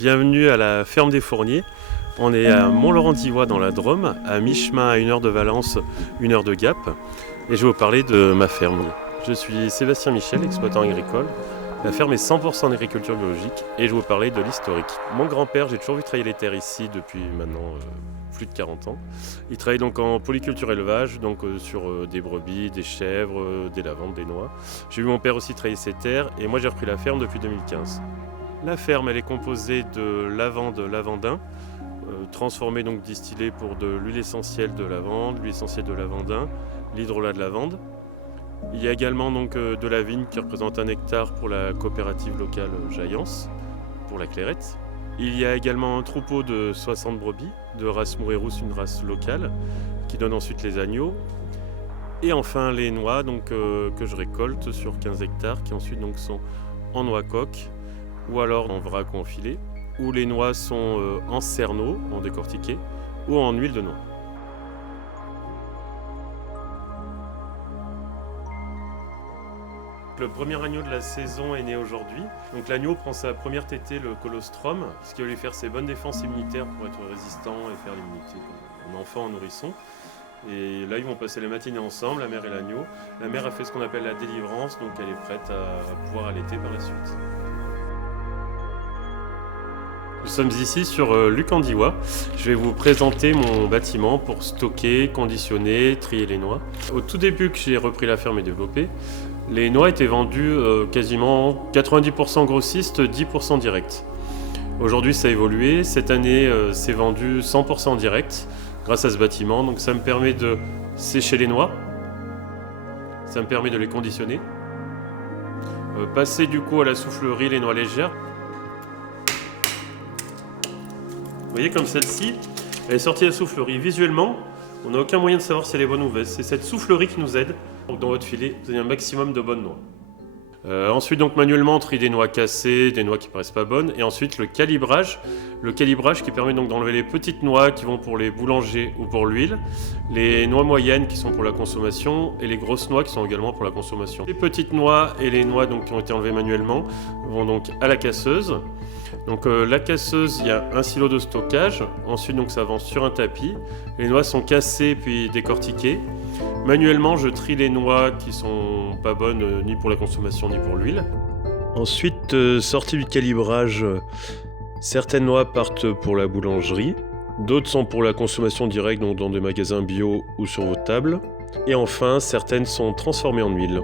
Bienvenue à la ferme des Fourniers. On est à Mont-Laurent-d'Ivoire dans la Drôme, à mi-chemin à 1 heure de Valence, 1 heure de Gap. Et je vais vous parler de ma ferme. Je suis Sébastien Michel, exploitant agricole. La ferme est 100% en agriculture biologique et je vais vous parler de l'historique. Mon grand-père, j'ai toujours vu travailler les terres ici depuis maintenant plus de 40 ans. Il travaille donc en polyculture élevage, donc sur des brebis, des chèvres, des lavandes, des noix. J'ai vu mon père aussi travailler ces terres et moi j'ai repris la ferme depuis 2015. La ferme, elle est composée de lavande lavandin, transformée donc distillée pour de l'huile essentielle de lavande, l'huile essentielle de lavandin, l'hydrolat de lavande. Il y a également donc de la vigne qui représente 1 hectare pour la coopérative locale Jaillance, pour la clairette. Il y a également un troupeau de 60 brebis, de race Mouret-Rousse, une race locale, qui donne ensuite les agneaux. Et enfin les noix donc, que je récolte sur 15 hectares, qui ensuite donc, sont en noix coque, ou alors en vrac ou en filet, où les noix sont en cerneau, en décortiqué, ou en huile de noix. Le premier agneau de la saison est né aujourd'hui. Donc l'agneau prend sa première tétée, le colostrum, ce qui va lui faire ses bonnes défenses immunitaires pour être résistant et faire l'immunité en enfant, en nourrisson. Et là, ils vont passer la matinée ensemble, la mère et l'agneau. La mère a fait ce qu'on appelle la délivrance, donc elle est prête à pouvoir allaiter par la suite. Nous sommes ici sur Lucandiwa. Je vais vous présenter mon bâtiment pour stocker, conditionner, trier les noix. Au tout début que j'ai repris la ferme et développée, les noix étaient vendues quasiment 90% grossistes, 10% direct. Aujourd'hui, ça a évolué. Cette année, c'est vendu 100% direct grâce à ce bâtiment. Donc ça me permet de sécher les noix. Ça me permet de les conditionner. Passer du coup à la soufflerie les noix légères. Vous voyez comme celle-ci, elle est sortie de la soufflerie. Visuellement, on n'a aucun moyen de savoir si elle est bonne ou mauvaise. C'est cette soufflerie qui nous aide. Donc dans votre filet, vous avez un maximum de bonnes noix. Ensuite, donc manuellement, on trie des noix cassées, des noix qui ne paraissent pas bonnes. Et ensuite, le calibrage qui permet donc d'enlever les petites noix qui vont pour les boulangers ou pour l'huile, les noix moyennes qui sont pour la consommation et les grosses noix qui sont également pour la consommation. Les petites noix et les noix donc, qui ont été enlevées manuellement vont donc à la casseuse. Donc la casseuse, il y a un silo de stockage. Ensuite, donc, ça avance sur un tapis. Les noix sont cassées puis décortiquées. Manuellement, je trie les noix qui sont pas bonnes ni pour la consommation ni pour l'huile. Ensuite, sortie du calibrage, certaines noix partent pour la boulangerie. D'autres sont pour la consommation directe, donc dans des magasins bio ou sur vos tables. Et enfin, certaines sont transformées en huile.